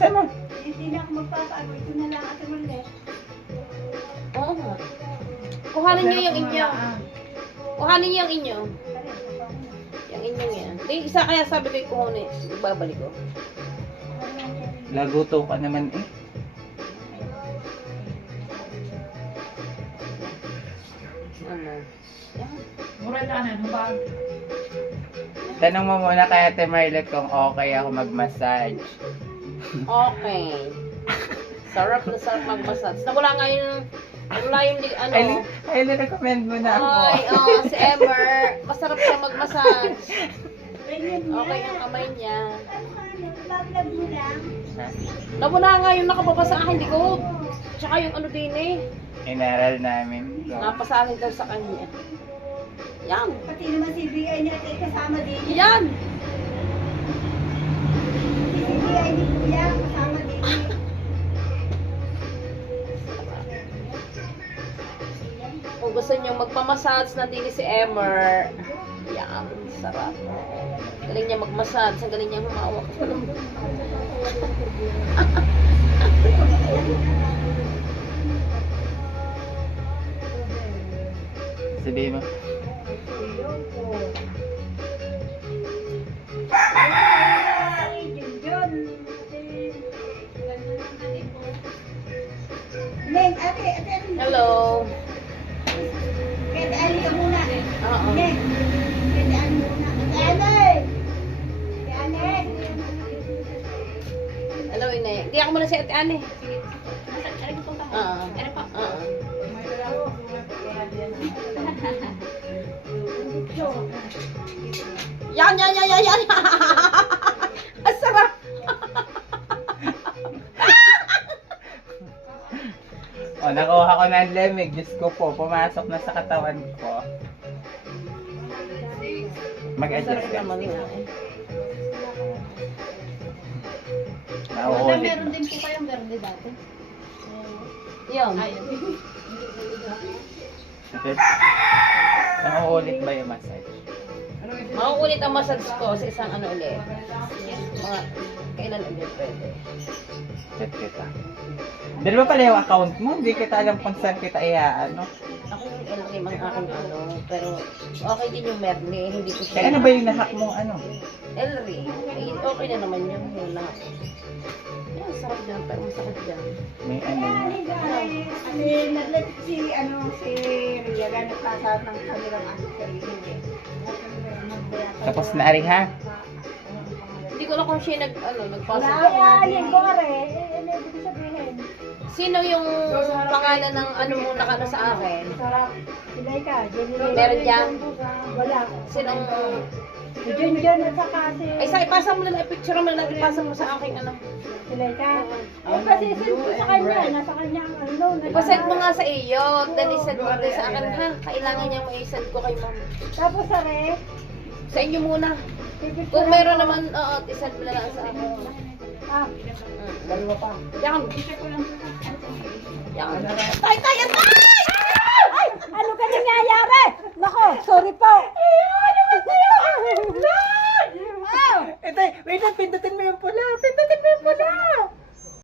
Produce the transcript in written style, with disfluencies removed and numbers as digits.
Buksan mo. Hindi na ako magpapago. Ito na lang ate Marlet. Oo nga. Kuhanin niyo yung inyo. Kuhanin niyo yung inyo. Yung inyo yan. Di, isa kaya sabi ko yung kuhanin. Babalik ko. Laguto ka naman eh. Ano? Yan. Mura ka na, hubag. Tanong mo muna kay Ate Marlet kung okay ako mag-massage. Okay. Sarap na sarap mag-massage. Nawala nga yung, nawala yung, ano. Ay, recommend mo na ako. Ay, si Emer. Masarap siya mag-massage. Okay ang kamay niya. Bablog mo lang. Ha? Nawala nga yung nakababa sa akin, likod. Tsaka yung ano din eh. Inaral namin. So, Napasa akin daw sa kanya. Yan. Pati naman si BI niya ay kasama din. Yan. Si BI ni Kuya kasama din. Kung gusto niyo magpamassage, nandini si Emer. Yan. Sarap. Galing niya mag-massage. Ang galing niya humawak. sabihin mo. Neng, ate. Hello. Kaya ali ka muna. Oo. Neng, kaya ali muna. Ate! Ate! Hello, Inay. Hindi ako muna si Ate Anne. Oo. Oo. Yan. Ang sarap. O, nakuha ko ng lemig. Diyos ko po, pumasok na sa katawan ko. Mag-adjust ka. Naman nga eh. Nauulit. Meron din po kayong verde dati. Yun. Ayun. Okay. Nauulit ba yung massage? Makukulit ang massage ko sa isang ano ulit. Mga kailan ulit pwede. Chat kita. Dali ba pala yung account mo? Hindi kita alam kung saan kita ano. Ako yung LRIM ang aking ano, pero okay din yung Merle, hindi ko Eh, siya. ano ba yung nahack mong ano? LRIM, eh, okay na naman yung lahat. Yan, sarap dyan, pero masakit dyan. May ano na. Naglat si Ria na nagkasahod ng kanilang sarili. Tapos na rin ha? Hindi ko na kung siya nagpasa. Wala yan, Bore. Ano ibig sabihin? Sino yung pangalan ng ano mo nakano sa akin? Sarap. Silay ka. Meron dyan? Wala. Sinong... Diyan at saka si... Ay, sa ipasa mo na, i-picture mo na, ipasa mo sa aking ano. Silay ka. Eh, kasi send ko sa kanya. Nasa kanya ang ano. Ipasend mo nga sa iyo, then isend mo din sa akin ha. Kailangan niya ma-isend ko kay ma'am. Tapos sare. Sa inyo muna. Kung meron naman, isend mo na lang sa akin. Ah, dalawa pa. Yan. Yan. Tay! Ay! Ano ka nangyayari? Nako, sorry po. Ito, wait lang, pindutin mo yung pula.